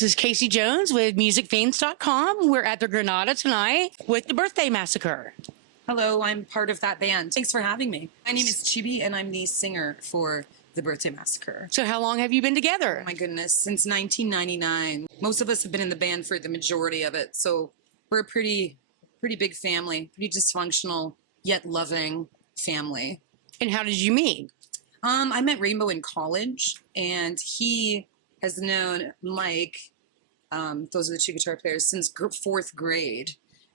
This is Casey Jones with musicfiends.com. We're at the Granada tonight with the Birthday Massacre. Hello, I'm part of that band. Thanks for having me. My name is Chibi, and I'm the singer for the Birthday Massacre. So how long have you been together? Oh my goodness, since 1999. Most of us have been in the band for the majority of it, so we're a pretty big family, pretty dysfunctional yet loving family. And how did you meet? I met Rainbow in college, and he has known Mike, those are the two guitar players, since fourth grade.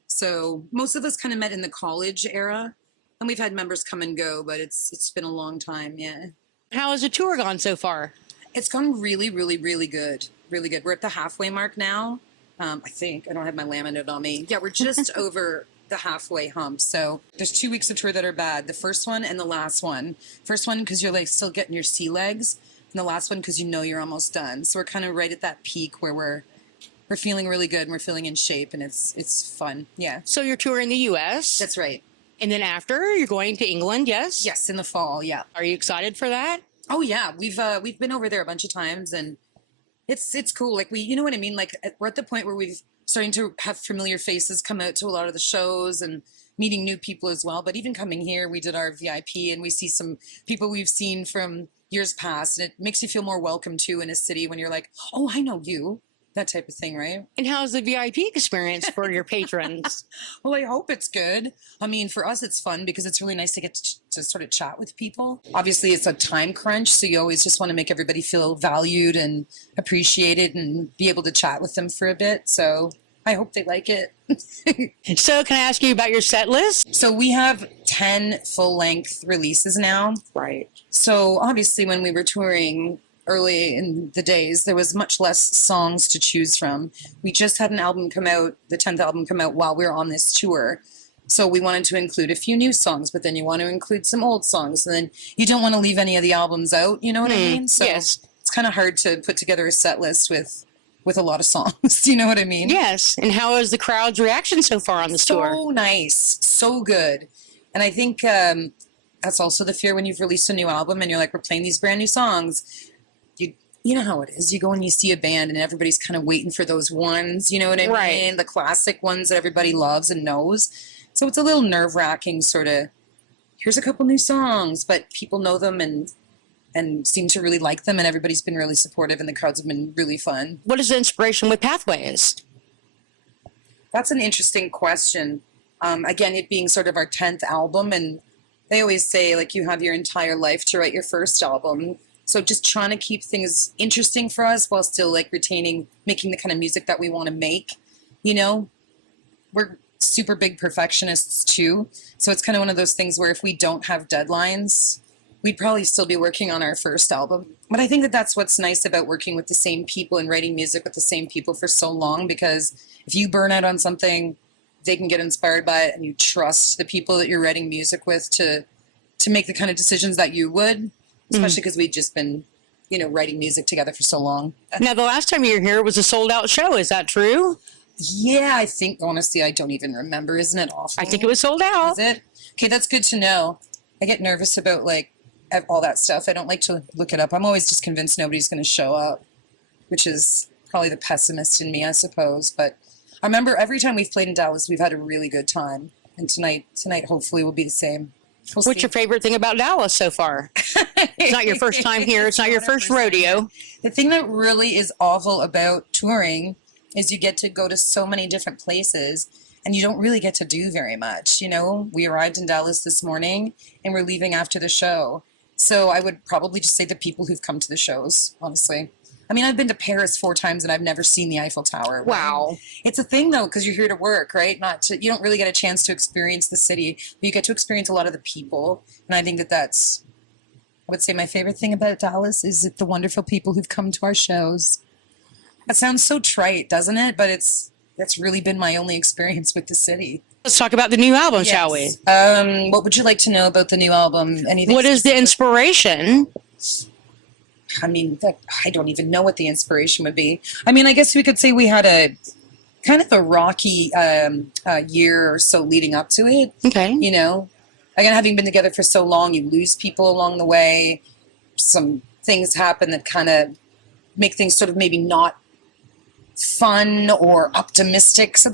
So most of us kind of met in the college era, and we've had members come and go, but it's been a long time, yeah. How has the tour gone so far? It's gone really good, really good. We're at the halfway mark now, I think. I don't have my laminate on me. Yeah, we're just over the halfway hump. So there's 2 weeks of tour that are bad. The first one and the last one. First one because you're like still getting your sea legs, and the last one because you know you're almost done. So we're kind of right at that peak where we're feeling really good and we're feeling in shape, and it's fun. Yeah. So you're touring the U.S. That's right. And then after you're going to England, yes? Yes, in the fall. Yeah. Are you excited for that? Oh yeah, we've been over there a bunch of times, and it's cool. Like you know what I mean? Like we're at the point where we've starting to have familiar faces come out to a lot of the shows and meeting new people as well. But even coming here, we did our VIP, and we see some people we've seen from years past, and it makes you feel more welcome too in a city when you're like, oh, I know you. That type of thing, right? And how's the VIP experience for your patrons? Well, I hope it's good. I mean, for us, it's fun because it's really nice to get to sort of chat with people. Obviously, it's a time crunch, so you always just want to make everybody feel valued and appreciated and be able to chat with them for a bit. So I hope they like it. So can I ask you about your set list? So we have 10 full-length releases now. Right. So obviously, when we were touring early in the days, there was much less songs to choose from. We just had an album come out, the 10th album come out while we were on this tour. So we wanted to include a few new songs, but then you want to include some old songs, and then you don't want to leave any of the albums out, you know what I mean? So yes. It's kind of hard to put together a set list with a lot of songs. Do you know what I mean? Yes. And how is the crowd's reaction so far on this tour? So nice. So good. And I think that's also the fear when you've released a new album and you're like, we're playing these brand new songs. You know how it is. You go and you see a band and everybody's kind of waiting for those ones, you know what I mean? The classic ones that everybody loves and knows. So it's a little nerve-wracking sort of, here's a couple new songs, but people know them and seem to really like them, and everybody's been really supportive, and the crowds have been really fun. What is the inspiration with Pathways? That's an interesting question. Again, it being sort of our 10th album, and they always say, like, you have your entire life to write your first album. So just trying to keep things interesting for us while still like making the kind of music that we want to make, you know. We're super big perfectionists too. So it's kind of one of those things where if we don't have deadlines, we'd probably still be working on our first album. But I think that that's what's nice about working with the same people and writing music with the same people for so long, because if you burn out on something, they can get inspired by it, and you trust the people that you're writing music with to make the kind of decisions that you would. Especially because we've just been, you know, writing music together for so long. Now, the last time you were here was a sold-out show. Is that true? Yeah, I think, honestly, I don't even remember. Isn't it awful? I think it was sold out. Is it? Okay, that's good to know. I get nervous about, like, all that stuff. I don't like to look it up. I'm always just convinced nobody's going to show up, which is probably the pessimist in me, I suppose. But I remember every time we've played in Dallas, we've had a really good time. And tonight hopefully, will be the same. What's your favorite thing about Dallas so far? It's not your first time here. It's not your first rodeo. The thing that really is awful about touring is you get to go to so many different places and you don't really get to do very much. You know, we arrived in Dallas this morning and we're leaving after the show. So I would probably just say the people who've come to the shows, honestly. I mean, I've been to Paris 4 times and I've never seen the Eiffel Tower. Right? Wow. It's a thing, though, because you're here to work, right? You don't really get a chance to experience the city, but you get to experience a lot of the people. And I think that's, I would say my favorite thing about Dallas is the wonderful people who've come to our shows. That sounds so trite, doesn't it? But that's really been my only experience with the city. Let's talk about the new album, shall we? What would you like to know about the new album? Anything? What is the inspiration? I mean, I don't even know what the inspiration would be. I mean, I guess we could say we had a kind of a rocky year or so leading up to it. Okay. You know, again, having been together for so long, you lose people along the way. Some things happen that kind of make things sort of maybe not fun or optimistic. So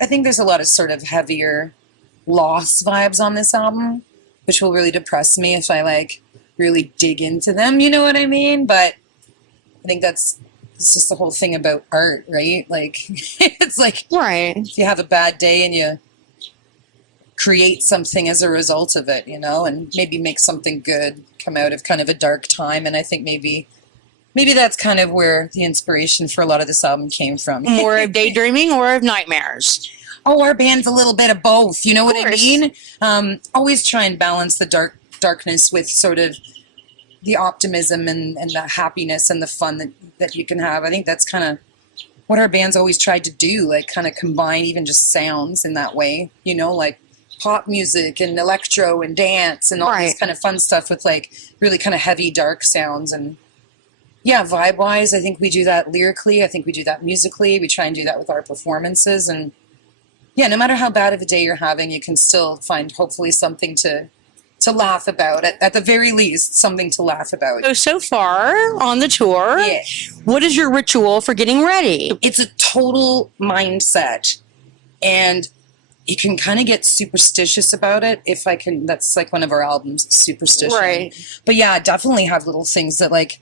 I think there's a lot of sort of heavier lost vibes on this album, which will really depress me if I like really dig into them, you know what I mean? But I think it's just the whole thing about art, right? Like, it's like, Right. if you have a bad day and you create something as a result of it, you know, and maybe make something good come out of kind of a dark time. And I think maybe that's kind of where the inspiration for a lot of this album came from. More of daydreaming or of nightmares? Oh, our band's a little bit of both. You know what I course. mean? Always try and balance the darkness with sort of the optimism and the happiness and the fun that you can have. I think that's kind of what our band's always tried to do, like kind of combine even just sounds in that way, you know, like pop music and electro and dance and all Right. this kind of fun stuff with like really kind of heavy, dark sounds. And yeah, vibe-wise, I think we do that lyrically. I think we do that musically. We try and do that with our performances. And yeah, no matter how bad of a day you're having, you can still find hopefully something to laugh about. At the very least, something to laugh about. So far on the tour, Yeah. what is your ritual for getting ready? It's a total mindset. And you can kind of get superstitious about it if I can. That's like one of our albums, Superstition. Right. But yeah, I definitely have little things that like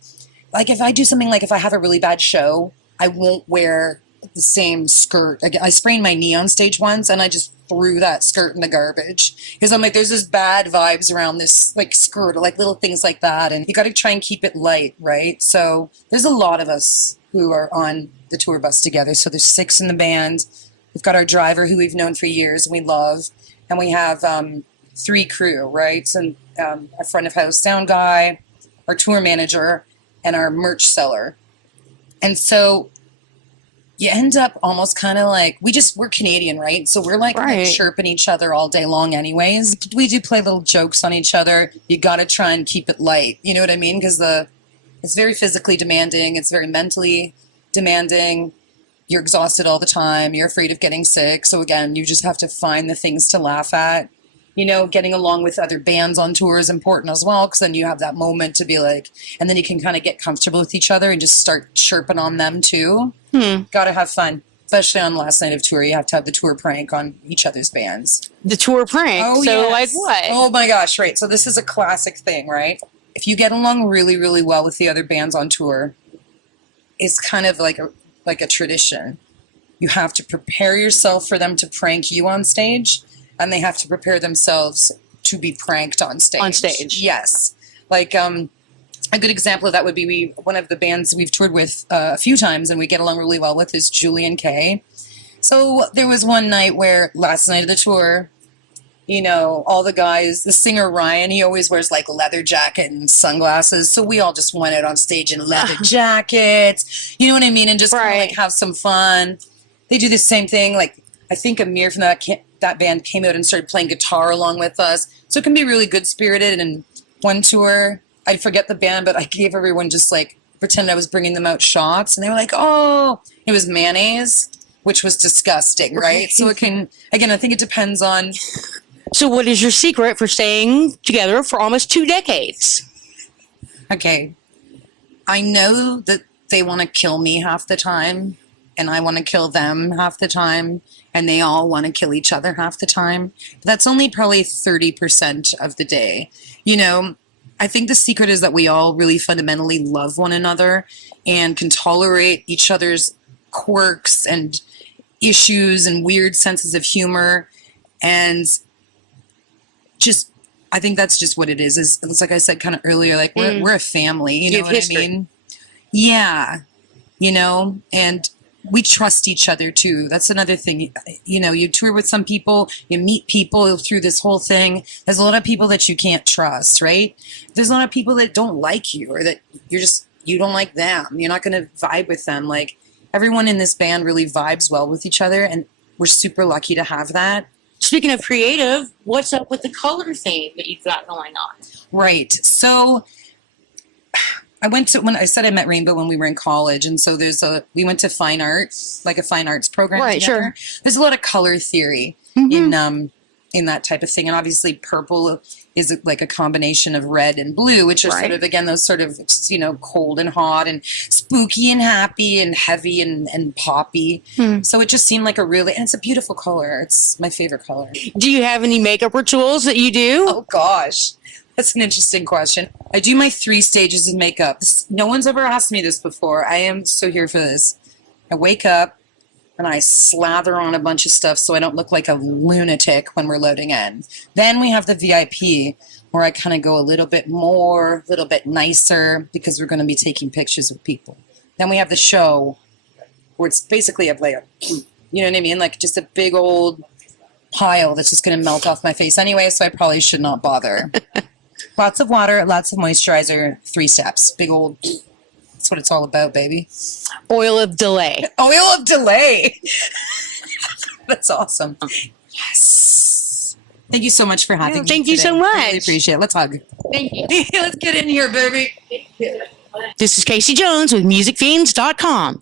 if I do something, like if I have a really bad show, I won't wear the same skirt. I sprained my knee on stage once and I just threw that skirt in the garbage because I'm like, there's this bad vibes around this like skirt, or like little things like that. And you got to try and keep it light, right? So there's a lot of us who are on the tour bus together. So there's 6 in the band. We've got our driver who we've known for years and we love. And we have 3 crew, right? So our front of house sound guy, our tour manager, and our merch seller. And so you end up almost kind of like, we're Canadian, right? So we're like, Right. chirping each other all day long anyways. We do play little jokes on each other. You got to try and keep it light. You know what I mean? Because it's very physically demanding. It's very mentally demanding. You're exhausted all the time. You're afraid of getting sick. So again, you just have to find the things to laugh at. You know, getting along with other bands on tour is important as well, because then you have that moment to be like, and then you can kind of get comfortable with each other and just start chirping on them too. Got to have fun, especially on the last night of tour. You have to have the tour prank on each other's bands. The tour prank. Oh, so yes. like what? Oh my gosh, right. So this is a classic thing, right? If you get along really, really well with the other bands on tour, it's kind of like a tradition. You have to prepare yourself for them to prank you on stage, and they have to prepare themselves to be pranked on stage. On stage. Yes. Like a good example of that would be one of the bands we've toured with a few times and we get along really well with is Julian K. So there was one night where last night of the tour, you know, all the guys, the singer Ryan, he always wears like leather jacket and sunglasses. So we all just went out on stage in leather jackets, you know what I mean? And just kind of Right. like have some fun. They do the same thing. Like I think Amir from that band came out and started playing guitar along with us. So it can be really good spirited. And one tour, I forget the band, but I gave everyone just like, pretend I was bringing them out shots. And they were like, oh, it was mayonnaise, which was disgusting, right? So it can, again, I think it depends on. So what is your secret for staying together for almost 2 decades? Okay, I know that they want to kill me half the time, and I want to kill them half the time, and they all want to kill each other half the time. But that's only probably 30% of the day. You know, I think the secret is that we all really fundamentally love one another and can tolerate each other's quirks and issues and weird senses of humor. And just, I think that's just what it is. It's like I said kind of earlier, like we're a family, you know have what history. I mean? Yeah, you know, and we trust each other too. That's another thing. You know, you tour with some people, you meet people through this whole thing. There's a lot of people that you can't trust, right? There's a lot of people that don't like you, or that you don't like them. You're not going to vibe with them. Like everyone in this band really vibes well with each other, and we're super lucky to have that. Speaking of creative, what's up with the color theme that you've got going on? Right. So when I said I met Rainbow when we were in college, and so we went to fine arts, like a fine arts program Right, together. sure. There's a lot of color theory in in that type of thing. And obviously purple is like a combination of red and blue, which are sort of, again, those sort of, you know, cold and hot and spooky and happy and heavy and poppy. So it just seemed like a really, and it's a beautiful color. It's my favorite color. Do you have any makeup rituals that you do? Oh gosh, that's an interesting question. I do my 3 stages of makeup. No one's ever asked me this before. I am so here for this. I wake up and I slather on a bunch of stuff so I don't look like a lunatic when we're loading in. Then we have the VIP where I kind of go a little bit more, a little bit nicer because we're going to be taking pictures of people. Then we have the show where it's basically a layer. You know what I mean? Like just a big old pile that's just going to melt off my face anyway, so I probably should not bother. Lots of water, lots of moisturizer, 3 steps. Big old... That's what it's all about, baby. Oil of delay. Oil of delay. That's awesome. Yes. Thank you so much for having me. Thank you so today. much. Really appreciate it. Let's hug. Thank you. Let's get in here, baby. This is Casey Jones with MusicFiends.com.